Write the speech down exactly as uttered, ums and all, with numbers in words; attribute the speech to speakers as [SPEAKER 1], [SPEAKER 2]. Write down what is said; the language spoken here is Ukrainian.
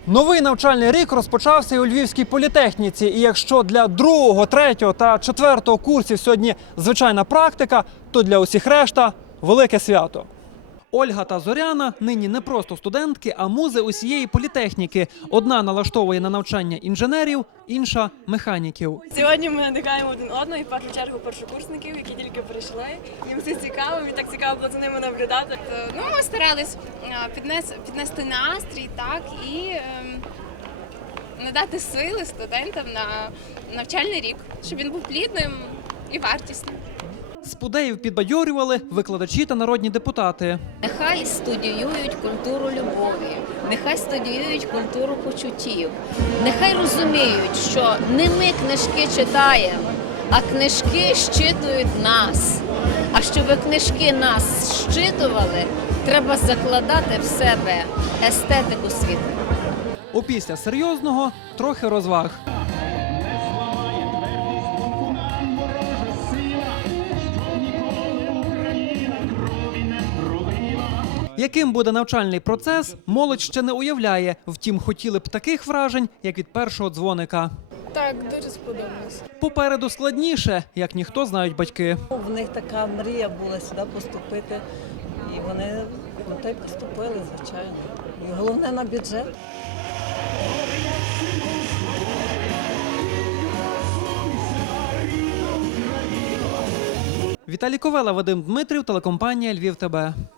[SPEAKER 1] Новий навчальний рік розпочався і у Львівській політехніці. І якщо для другого, третього та четвертого курсів сьогодні звичайна практика, то для усіх решта – велике свято. Ольга та Зоряна нині не просто студентки, а музи усієї політехніки. Одна налаштовує на навчання інженерів, інша – механіків.
[SPEAKER 2] Сьогодні ми надихаємо один одного і в першу чергу першокурсників, які тільки прийшли. Їм все цікаво, і так цікаво було за ними наблюдати.
[SPEAKER 3] Ну, ми старались піднес, піднести настрій, так, і ем, надати сили студентам на навчальний рік, щоб він був плідним і вартісним.
[SPEAKER 1] Спудеїв підбадьорювали викладачі та народні депутати.
[SPEAKER 4] Нехай студіюють культуру любові, нехай студіюють культуру почуттів, нехай розуміють, що не ми книжки читаємо, а книжки щитують нас. А щоб книжки нас щитували, треба закладати в себе естетику світу.
[SPEAKER 1] Опісля серйозного – трохи розваг. Яким буде навчальний процес, молодь ще не уявляє. Втім, хотіли б таких вражень, як від першого дзвоника.
[SPEAKER 2] Так, дуже сподобалось.
[SPEAKER 1] Попереду складніше, як ніхто знають батьки.
[SPEAKER 5] В них така мрія була сюди поступити, і вони на те й поступили, звичайно. І головне на бюджет.
[SPEAKER 1] Віталій Ковела, Вадим Дмитрів, телекомпанія «Львів ТБ».